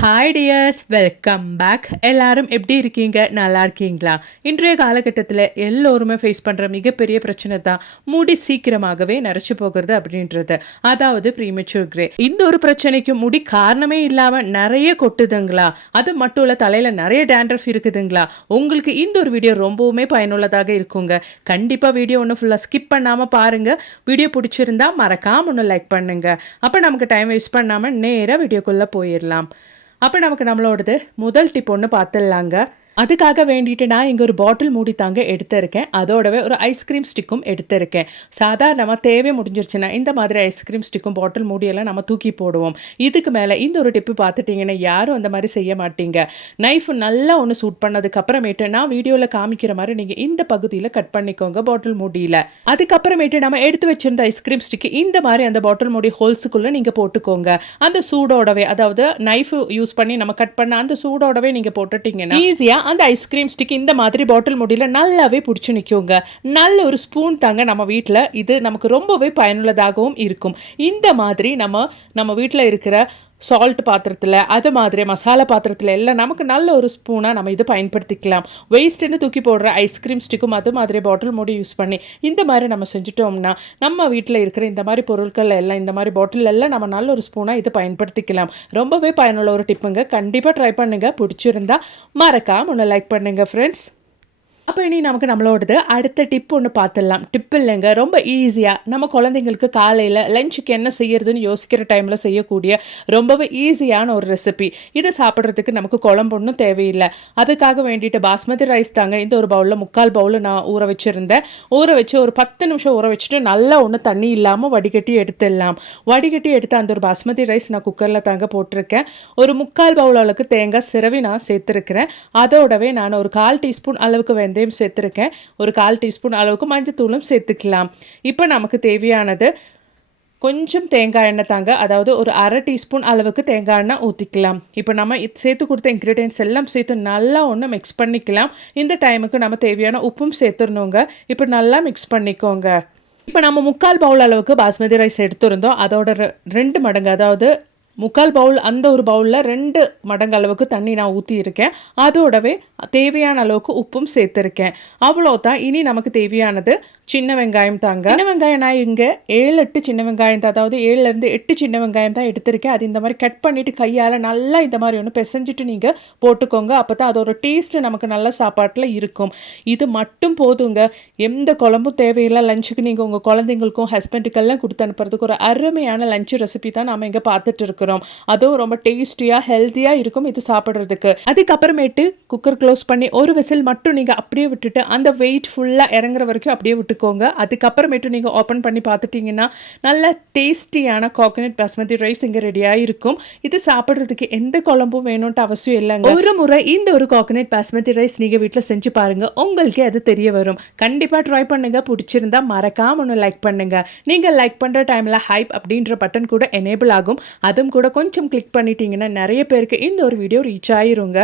Hi tears welcome back எல்லாரும் எப்படி இருக்கீங்க? நல்லா இருக்கீங்களா? இன்றைய காலகட்டத்தில் எல்லோருமே ஃபேஸ் பண்ணுற மிகப்பெரிய பிரச்சனை தான் முடி சீக்கிரமாகவே நரைச்சி போகிறது அப்படின்றது. அதாவது ப்ரீமெச்சூர் கிரே இந்த ஒரு பிரச்சனைக்கு முடி காரணமே இல்லாமல் நிறைய கொட்டுதுங்களா? அது மட்டும் இல்லை தலையில் நிறைய டேண்ட்ரஃப் இருக்குதுங்களா? உங்களுக்கு இந்த ஒரு வீடியோ ரொம்பவுமே பயனுள்ளதாக இருக்குங்க. கண்டிப்பாக வீடியோ ஒன்று ஃபுல்லாக ஸ்கிப் பண்ணாமல் பாருங்கள் வீடியோ பிடிச்சிருந்தா மறக்காமல் ஒன்று லைக் பண்ணுங்க. அப்போ நமக்கு டைம் வேஸ்ட் பண்ணாமல் நேராக வீடியோக்குள்ளே போயிடலாம் அப்போ நமக்கு நம்மளோடது முதல் டிப் ஒன்று பார்த்துடலாங்க. அதுக்காக வேண்டிட்டு நான் இங்கே ஒரு பாட்டில் மூடி தாங்க எடுத்திருக்கேன். அதோடவே ஒரு ஐஸ்கிரீம் ஸ்டிக்கும் எடுத்திருக்கேன். சாதாரணமாக தேவை முடிஞ்சிருச்சுன்னா இந்த மாதிரி ஐஸ்கிரீம் ஸ்டிக்கும் பாட்டில் மூடியெல்லாம் நம்ம தூக்கி போடுவோம். இதுக்கு மேலே இந்த ஒரு டிப்பு பார்த்துட்டிங்கன்னா யாரும் அந்த மாதிரி செய்ய மாட்டீங்க. நைஃப் நல்லா ஒன்று சூட் பண்ணதுக்கப்புறமேட்டு நான் வீடியோவில் காமிக்கிற மாதிரி நீங்கள் இந்த பகுதியில் கட் பண்ணிக்கோங்க பாட்டில் மூடியில். அதுக்கப்புறமேட்டு நம்ம எடுத்து வச்சிருந்த ஐஸ்கிரீம் ஸ்டிக்கு இந்த மாதிரி அந்த பாட்டில் மூடி ஹோல்ஸுக்குள்ளே நீங்கள் போட்டுக்கோங்க. அந்த சூடோடவே அதாவது நைஃப் யூஸ் பண்ணி நம்ம கட் பண்ண அந்த சூடோடவே நீங்கள் போட்டுட்டிங்கன்னா ஈஸியாக அந்த ஐஸ்கிரீம் ஸ்டிக் இந்த மாதிரி பாட்டில் முடியில் நல்லாவே பிடிச்சி நிற்குங்க நல்ல ஒரு ஸ்பூன் தாங்க நம்ம வீட்டில் இது நமக்கு ரொம்பவே பயனுள்ளதாகவும் இருக்கும். இந்த மாதிரி நம்ம நம்ம வீட்டில் இருக்கிற சால்ட் பாத்திரத்தில் அது மாதிரி மசாலா பாத்திரத்தில் எல்லாம் நமக்கு நல்ல ஒரு ஸ்பூனாக நம்ம இது பயன்படுத்திக்கலாம். வேஸ்ட்டுன்னு தூக்கி போடுற ஐஸ்கிரீம் ஸ்டிக்கும் அது மாதிரி பாட்டில் மூடி யூஸ் பண்ணி இந்த மாதிரி நம்ம செஞ்சுட்டோம்னா நம்ம வீட்டில் இருக்கிற இந்த மாதிரி பொருட்கள் எல்லாம் இந்த மாதிரி பாட்டில் எல்லாம் நம்ம நல்ல ஒரு ஸ்பூனாக இது பயன்படுத்திக்கலாம். ரொம்பவே பயனுள்ள ஒரு டிப்புங்க கண்டிப்பாக ட்ரை பண்ணுங்கள் பிடிச்சிருந்தா மறக்காம ஒன்று லைக் பண்ணுங்கள் ஃப்ரெண்ட்ஸ் அப்போ இனி நமக்கு நம்மளோடது அடுத்த டிப் ஒன்று பார்த்துடலாம் டிப் இல்லைங்க ரொம்ப ஈஸியாக நம்ம குழந்தைங்களுக்கு காலையில் லஞ்சுக்கு என்ன செய்யறதுன்னு யோசிக்கிற டைமில் செய்யக்கூடிய ரொம்பவே ஈஸியான ஒரு ரெசிபி இதை சாப்பிட்றதுக்கு நமக்கு குழம்பு ஒன்றும் தேவையில்லை. அதுக்காக வேண்டிட்டு பாஸ்மதி ரைஸ் தாங்க. இந்த ஒரு பவுலில் முக்கால் பவுலில் நான் ஊற வச்சுருந்தேன். ஊற வச்சு ஒரு பத்து நிமிஷம் ஊற வச்சுட்டு நல்லா ஒன்றும் தண்ணி இல்லாமல் வடிகட்டி எடுத்துடலாம். வடிகட்டி எடுத்து அந்த ஒரு பாஸ்மதி ரைஸ் நான் குக்கரில் தாங்க போட்டிருக்கேன். ஒரு முக்கால் பவுல் அளவுக்கு தேங்காய் சிரவி நான் சேர்த்துருக்கிறேன். அதோடவே நான் ஒரு கால் டீஸ்பூன் அளவுக்கு வெந்தயம் சேர்த்துருக்கேன். ஒரு கால் டீஸ்பூன் அளவுக்கு மஞ்சத்தூளும் சேர்த்துக்கலாம். இப்போ நமக்கு தேவையானது கொஞ்சம் தேங்காய் எண்ணெய் தாங்க. அதாவது ஒரு அரை டீஸ்பூன் அளவுக்கு தேங்காய் எண்ணெய் ஊற்றிக்கலாம் இப்போ நம்ம இது சேர்த்து கொடுத்த இன்க்ரீடியன்ஸ் எல்லாம் சேர்த்து நல்லா ஒன்று மிக்ஸ் பண்ணிக்கலாம். இந்த டைமுக்கு நம்ம தேவையான உப்பும் சேர்த்துடணுங்க. இப்போ நல்லா மிக்ஸ் பண்ணிக்கோங்க. இப்போ நம்ம முக்கால் பவுல் அளவுக்கு பாஸ்மதி ரைஸ் எடுத்திருந்தோம். அதோட ரெ- ரெண்டு மடங்கு அதாவது முக்கால் பவுல் அந்த ஒரு பவுலில் ரெண்டு மடங்கு அளவுக்கு தண்ணி நான் ஊற்றியிருக்கேன் அதோடவே தேவையான அளவுக்கு உப்பும் சேர்த்துருக்கேன். அவ்வளோதான் இனி நமக்கு தேவையானது சின்ன வெங்காயம் தாங்க. சின்ன வெங்காயம் நான் இங்கே ஏழு எட்டு சின்ன வெங்காயம் தான். அதாவது ஏழுலேருந்து எட்டு சின்ன வெங்காயம் தான் எடுத்திருக்கேன். அது இந்த மாதிரி கட் பண்ணிவிட்டு கையால் நல்லா இந்த மாதிரி ஒன்று பிசைஞ்சிட்டு நீங்கள் போட்டுக்கோங்க. அப்போ தான் அதோட டேஸ்ட்டு நமக்கு நல்ல சாப்பாட்டில் இருக்கும். இது மட்டும் போதுங்க. எந்த குழம்பும் தேவையில்லை. லஞ்சுக்கு நீங்கள் உங்கள் குழந்தைங்களுக்கும் ஹஸ்பண்டுக்கெல்லாம் கொடுத்து அனுப்புறதுக்கு ஒரு அருமையான லஞ்சு ரெசிபி தான் நம்ம இங்கே பார்த்துட்டு இருக்கிறோம். அதுவும் ரொம்ப டேஸ்டியாக ஹெல்த்தியாக இருக்கும் இது சாப்பிட்றதுக்கு. அதுக்கப்புறமேட்டு குக்கர் க்ளோஸ் பண்ணி ஒரு விசில் மட்டும் நீங்கள் அப்படியே விட்டுட்டு அந்த வெயிட் ஃபுல்லாக இறங்குற வரைக்கும் அப்படியே எடுத்துக்கோங்க. அதுக்கப்புறமேட்டு நீங்கள் ஓப்பன் பண்ணி பார்த்துட்டிங்கன்னா நல்ல டேஸ்டியான கோகனட் பாஸ்மதி ரைஸ் இங்கே ரெடியாக இருக்கும் இது சாப்பிட்றதுக்கு எந்த குழம்பும் வேணும்ட்டு அவசியம் இல்லைங்க. ஒரு முறை இந்த ஒரு கோகனட் பாஸ்மதி ரைஸ் நீங்கள் வீட்டில் செஞ்சு பாருங்க. உங்களுக்கே அது தெரிய வரும். கண்டிப்பாக ட்ரை பண்ணுங்க. பிடிச்சிருந்தா மறக்காம ஒன்று லைக் பண்ணுங்க. நீங்கள் லைக் பண்ணுற டைமில் ஹைப் அப்படின்ற பட்டன் கூட எனேபிள் ஆகும். அதுவும் கூட கொஞ்சம் கிளிக் பண்ணிட்டீங்கன்னா நிறைய பேருக்கு இந்த ஒரு வீடியோ ரீச் ஆயிருங்க.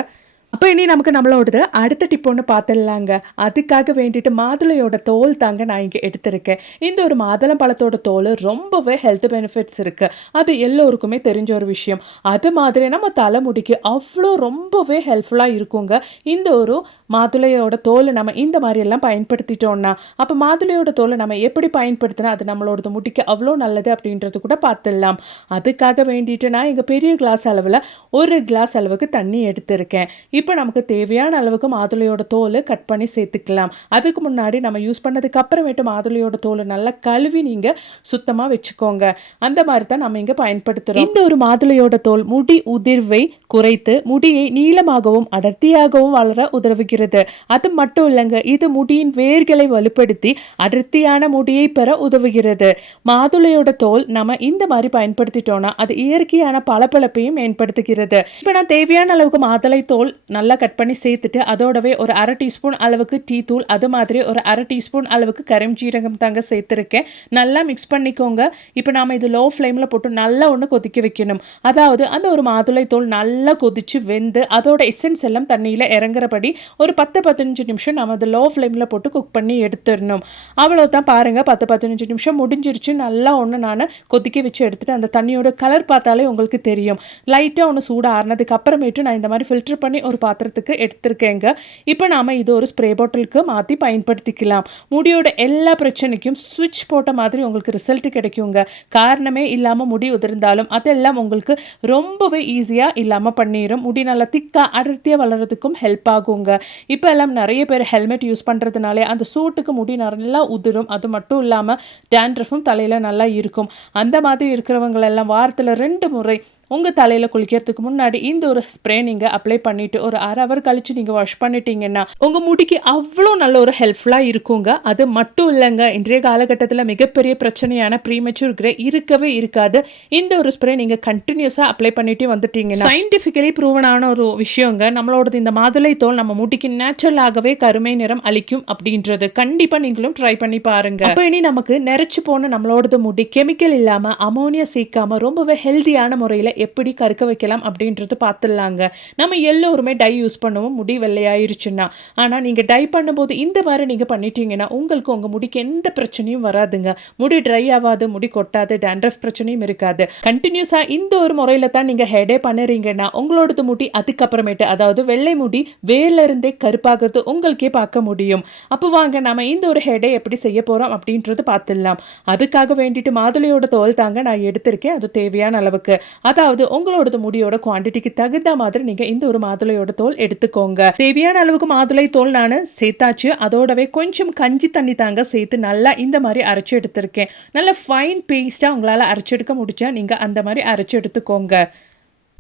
அப்போ இனி நமக்கு நம்மளோடது அடுத்த டிப் ஒன்று பார்த்துடலாங்க அதுக்காக வேண்டிட்டு மாதுளையோட தோல் தாங்க நான் இங்கே எடுத்திருக்கேன். இந்த ஒரு மாதுளம் பழத்தோட தோல் ரொம்பவே ஹெல்த் பெனிஃபிட்ஸ் இருக்குது அது எல்லோருக்குமே தெரிஞ்ச ஒரு விஷயம். அது மாதிரி நம்ம தலைமுடிக்கு அவ்வளோ ரொம்பவே ஹெல்ப்ஃபுல்லாக இருக்குங்க. இந்த ஒரு மாதுளையோட தோலை நம்ம இந்த மாதிரியெல்லாம் பயன்படுத்திட்டோன்னா பயன்படுத்திட்டோம்னா அப்போ மாதுளையோட தோலை நம்ம எப்படி பயன்படுத்தினா அது நம்மளோட முடிக்கு அவ்வளோ நல்லது அப்படின்றது கூட பார்த்துடலாம் அதுக்காக வேண்டிட்டு நான் இங்கே பெரிய கிளாஸ் அளவில் ஒரு கிளாஸ் அளவுக்கு தண்ணி எடுத்திருக்கேன். இப்போ நமக்கு தேவையான அளவுக்கு மாதுளையோட தோல் கட் பண்ணி சேர்த்துக்கலாம். அதுக்கு முன்னாடி நம்ம யூஸ் பண்ணதுக்கு அப்புறமேட்டு மாதுளையோட தோலை நல்லா கழுவி நீங்கள் சுத்தமாக வச்சுக்கோங்க. அந்த மாதிரி தான் நம்ம இங்கே பயன்படுத்துகிறோம் இந்த ஒரு மாதுளையோட தோல் முடி உதிர்வை குறைத்து முடியை நீளமாகவும் அடர்த்தியாகவும் வளர உதவுகிறது. அது மட்டும் இல்லைங்க இது முடியின் வேர்களை வலுப்படுத்தி அடர்த்தியான முடியை பெற உதவுகிறது. மாதுளையோட தோல் நம்ம இந்த மாதிரி பயன்படுத்திட்டோம்னா அது இயற்கையான பளபளப்பையும் மேம்படுத்துகிறது இப்போ நான் தேவையான அளவுக்கு மாதுளை தோல் நல்லா கட் பண்ணி சேர்த்துட்டு அதோடவே ஒரு அரை டீஸ்பூன் அளவுக்கு டீ தூள் அது மாதிரி ஒரு அரை டீஸ்பூன் அளவுக்கு கரும் ஜீரகம் தாங்க சேர்த்துருக்கேன். நல்லா மிக்ஸ் பண்ணிக்கோங்க. இப்போ நாம் இது லோ ஃப்ளேமில் போட்டு நல்லா ஒன்று கொதிக்க வைக்கணும். அதாவது அந்த ஒரு மாதுளை தோல் நல்லா கொதித்து வெந்து அதோட எசன்ஸ் எல்லாம் தண்ணியில் இறங்குறபடி ஒரு பத்து பதினஞ்சு நிமிஷம் நம்ம அதை லோ ஃப்ளேமில் போட்டு குக் பண்ணி எடுத்துடணும். அவ்வளோதான் பாருங்கள் பத்து பதினஞ்சு நிமிஷம் முடிஞ்சிருச்சு. நல்லா ஒன்று நான் கொதிக்க வச்சு எடுத்துகிட்டு அந்த தண்ணியோட கலர் பார்த்தாலே உங்களுக்கு தெரியும். லைட்டாக ஒன்று சூடாக ஆறினதுக்கு அப்புறமேட்டு நான் இந்த மாதிரி ஃபில்டர் பண்ணி ஒரு பாத்திரத்துக்கு எடுத்திருக்கேங்க. இப்போ நாம் இது ஒரு ஸ்ப்ரே பாட்டிலுக்கு மாற்றி பயன்படுத்திக்கலாம். முடியோட எல்லா பிரச்சனைக்கும் சுவிட்ச் போட்ட மாதிரி உங்களுக்கு ரிசல்ட் கிடைக்குங்க. காரணமே இல்லாமல் முடி உதிர்ந்தாலும் அதெல்லாம் உங்களுக்கு ரொம்பவே ஈஸியாக இல்லாமல் பண்ணிடும் முடி நல்லா திக்காக அடர்த்தியாக வளர்கிறதுக்கும் ஹெல்ப் ஆகுங்க. இப்போ எல்லாம் நிறைய பேர் ஹெல்மெட் யூஸ் பண்ணுறதுனாலே அந்த சூட்டுக்கு முடி நல்லா உதிரும். அது மட்டும் இல்லாமல் டேண்ட்ரஃபும் தலையில் நல்லா இருக்கும். அந்த மாதிரி இருக்கிறவங்களெல்லாம் வாரத்தில் ரெண்டு முறை உங்கள் தலையில் குளிக்கிறதுக்கு முன்னாடி இந்த ஒரு ஸ்ப்ரே நீங்கள் அப்ளை பண்ணிவிட்டு ஒரு அரை ஹவர் கழித்து நீங்கள் வாஷ் பண்ணிட்டீங்கன்னா உங்கள் முடிக்கு அவ்வளோ நல்ல ஒரு ஹெல்ப்ஃபுல்லாக இருக்குங்க. அது மட்டும் இல்லைங்க. இன்றைய காலகட்டத்தில் மிகப்பெரிய பிரச்சனையான ப்ரீமெச்சூர் கிரே இருக்கவே இருக்காது. இந்த ஒரு ஸ்ப்ரே நீங்கள் கண்டினியூஸாக அப்ளை பண்ணிட்டு வந்துட்டீங்கன்னா சயின்டிஃபிக்கலி ப்ரூவனான ஒரு விஷயங்க. நம்மளோடது இந்த மாதுளை தோல் நம்ம முடிக்கு நேச்சுரலாகவே கருமை நிறம் அளிக்கும் அப்படின்றது. கண்டிப்பாக நீங்களும் ட்ரை பண்ணி பாருங்க. அப்போ இனி நமக்கு நெரைச்சு போன நம்மளோடது முடி கெமிக்கல் இல்லாமல் அமோனியா சேர்க்காம ரொம்பவே ஹெல்த்தியான முறையில் எப்படி கருக்க வைக்கலாம் அப்படின்றது பார்த்துடலாங்க. நம்ம எல்லோருமே டை யூஸ் பண்ணுவோம் முடி வெள்ளையாயிருச்சுன்னா. ஆனால் நீங்கள் டை பண்ணும்போது இந்த மாதிரி நீங்கள் பண்ணிட்டீங்கன்னா உங்களுக்கு உங்கள் முடிக்கு எந்த பிரச்சனையும் வராதுங்க. முடி ட்ரை ஆகாது முடி கொட்டாது டேண்ட்ரஃப் பிரச்சனையும் இருக்காது. கண்டினியூஸாக இந்த ஒரு முறையில் தான் நீங்கள் ஹெடே பண்ணுறீங்கன்னா உங்களோடது முடி அதுக்கப்புறமேட்டு அதாவது வெள்ளை முடி வேலிருந்தே கருப்பாகிறது உங்களுக்கே பார்க்க முடியும். அப்போ வாங்க நம்ம இந்த ஒரு ஹெடை எப்படி செய்ய போகிறோம் அப்படின்றது பார்த்துடலாம். அதுக்காக வேண்டிட்டு மாதுளையோட தோல் தாங்க நான் எடுத்திருக்கேன். அது தேவையான அளவுக்கு. அதாவது அதாவது உங்களோட முடியோட குவான்டிட்டிக்கு தகுந்த மாதிரி நீங்க இந்த ஒரு மாதுளையோட தோல் எடுத்துக்கோங்க. தேவையான அளவுக்கு மாதுளை தோல் நான் சேர்த்தாச்சு. அதோடவே கொஞ்சம் கஞ்சி தண்ணி தாங்க சேர்த்து நல்லா இந்த மாதிரி அரைச்சி எடுத்திருக்கேன். நல்ல ஃபைன் பேஸ்டா உங்களால் அரைச்செடுக்க முடிச்சா நீங்க அந்த மாதிரி அரைச்சி எடுத்துக்கோங்க.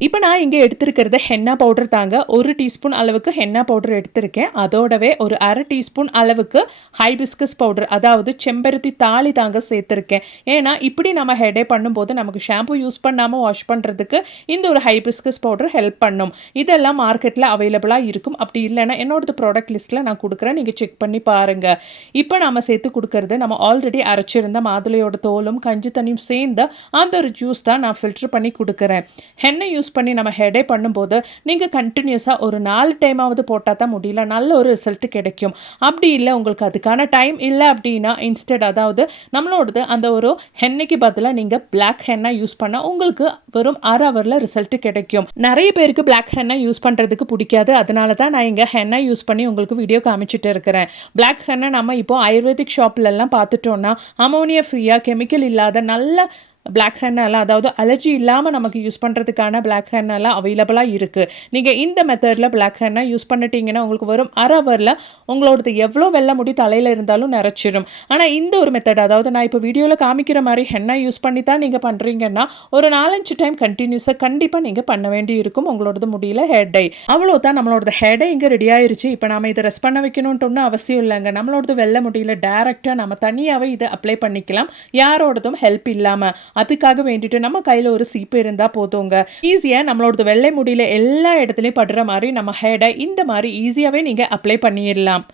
இப்போ நான் இங்கே எடுத்திருக்கிறது ஹென்னா பவுடர் தாங்க ஒரு டீஸ்பூன் அளவுக்கு ஹென்னா பவுடர் எடுத்திருக்கேன். அதோடவே ஒரு அரை டீஸ்பூன் அளவுக்கு ஹைபிஸ்கஸ் பவுடர் அதாவது செம்பருத்தி தாலி தாங்க சேர்த்துருக்கேன். ஏன்னா இப்படி நம்ம ஹெடே பண்ணும்போது நமக்கு ஷாம்பு யூஸ் பண்ணாமல் வாஷ் பண்ணுறதுக்கு இந்த ஒரு ஹைபிஸ்கஸ் பவுடர் ஹெல்ப் பண்ணும். இதெல்லாம் மார்க்கெட்டில் அவைலபிளாக இருக்கும். அப்படி இல்லைன்னா என்னோடது ப்ராடக்ட் லிஸ்ட்டில் நான் கொடுக்குறேன். நீங்கள் செக் பண்ணி பாருங்கள் இப்போ நம்ம சேர்த்து கொடுக்கறது நம்ம ஆல்ரெடி அரைச்சிருந்த மாதுளையோட தோலும் கஞ்சி தண்ணியும் சேர்ந்து அந்த ஒரு ஜூஸ் தான் நான் ஃபில்டர் பண்ணி கொடுக்குறேன். ஹென்னை யூஸ் யூஸ் பண்ணி நம்ம ஹெடே பண்ணும்போது நீங்கள் கண்டினியூஸாக ஒரு நாலு டைமாவது போட்டால் தான் முடியல நல்ல ஒரு ரிசல்ட் கிடைக்கும். அப்படி இல்லை உங்களுக்கு அதுக்கான டைம் இல்லை அப்படின்னா இன்ஸ்டெட் அதாவது நம்மளோடது அந்த ஒரு ஹென்னைக்கு பதிலாக நீங்கள் பிளாக் ஹென்னா யூஸ் பண்ணால் உங்களுக்கு வெறும் அரை ஹவரில் ரிசல்ட் கிடைக்கும். நிறைய பேருக்கு பிளாக் ஹென்னா யூஸ் பண்ணுறதுக்கு பிடிக்காது. அதனால தான் நான் இங்கே ஹென்னா யூஸ் பண்ணி உங்களுக்கு வீடியோ காமிச்சிட்டு இருக்கிறேன். பிளாக் ஹென்னா நம்ம இப்போ ஆயுர்வேதிக் ஷாப்லலாம் பார்த்துட்டோன்னா அமோனியா ஃப்ரீயாக கெமிக்கல் இல்லாத நல்ல பிளாக் ஹென்னாலாம் அதாவது அலர்ஜி இல்லாமல் நமக்கு யூஸ் பண்ணுறதுக்கான பிளாக் ஹென்னாலாம் அவைலபிளாக இருக்குது நீங்கள் இந்த மெத்தடில் பிளாக் ஹென்னா யூஸ் பண்ணிட்டீங்கன்னா உங்களுக்கு வரும் அரை ஹவரில் உங்களோடது எவ்வளோ வெள்ள முடி தலையில் இருந்தாலும் நிறச்சிடும் ஆனால் இந்த ஒரு மெத்தட் அதாவது நான் இப்போ வீடியோவில் காமிக்கிற மாதிரி ஹென்னா யூஸ் பண்ணி தான் நீங்கள் பண்ணுறீங்கன்னா ஒரு நாலஞ்சு டைம் கண்டினியூஸாக கண்டிப்பாக நீங்கள் பண்ண வேண்டி இருக்கும் உங்களோடது முடியல ஹேர் டை அவ்வளோதான் நம்மளோட ஹேர் டை இங்கே ரெடி ஆயிருச்சு. இப்போ நம்ம இதை ரெஸ்ட் பண்ண வைக்கணுன்ட்டு ஒன்றும் அவசியம் இல்லைங்க. நம்மளோடது வெள்ள முடியல டேரெக்டாக நம்ம தனியாகவே இதை அப்ளை பண்ணிக்கலாம். யாரோடதும் ஹெல்ப் இல்லாமல் அதுக்காக வேண்டிட்டு நம்ம கையில் ஒரு சீப்பு இருந்தால் போதுங்க. ஈஸியாக நம்மளோட வெள்ளை முடியில் எல்லா இடத்துலையும் படுற மாதிரி நம்ம ஹேடை இந்த மாதிரி ஈஸியாகவே நீங்கள் அப்ளை பண்ணிடலாம்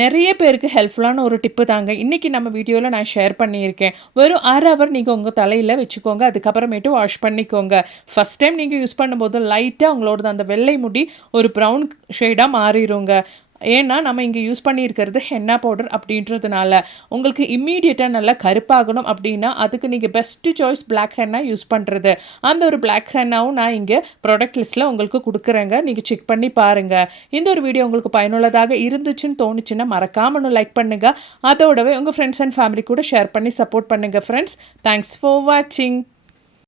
நிறைய பேருக்கு ஹெல்ப்ஃபுல்லான ஒரு டிப்பு தாங்க. இன்றைக்கி நம்ம வீடியோவில் நான் ஷேர் பண்ணியிருக்கேன். வெறும் அரை ஹவர் நீங்கள் உங்கள் தலையில் வச்சுக்கோங்க. அதுக்கப்புறமேட்டு வாஷ் பண்ணிக்கோங்க. ஃபஸ்ட் டைம் நீங்கள் யூஸ் பண்ணும்போது லைட்டாக உங்களோட அந்த வெள்ளை முடி ஒரு ப்ரௌன் ஷேடாக மாறிடுங்க ஏன்னா நம்ம இங்கே யூஸ் பண்ணியிருக்கிறது ஹென்னா பவுடர் அப்படின்றதுனால. உங்களுக்கு இம்மீடியட்டாக நல்லா கருப்பாகணும் அப்படின்னா அதுக்கு நீங்கள் best choice black henna use பண்ணுறது அந்த ஒரு பிளாக் ஹென்னாவும் நான் இங்கே ப்ராடக்ட் லிஸ்ட்டில் உங்களுக்கு கொடுக்குறேங்க. நீங்கள் செக் பண்ணி பாருங்கள் இந்த ஒரு வீடியோ உங்களுக்கு பயனுள்ளதாக இருந்துச்சுன்னு தோணுச்சுன்னா மறக்காமல் லைக் பண்ணுங்கள் அதோடவே உங்கள் ஃப்ரெண்ட்ஸ் அண்ட் ஃபேமிலி கூட ஷேர் பண்ணி சப்போர்ட் பண்ணுங்கள் ஃப்ரெண்ட்ஸ் தேங்க்ஸ் ஃபார் வாட்சிங்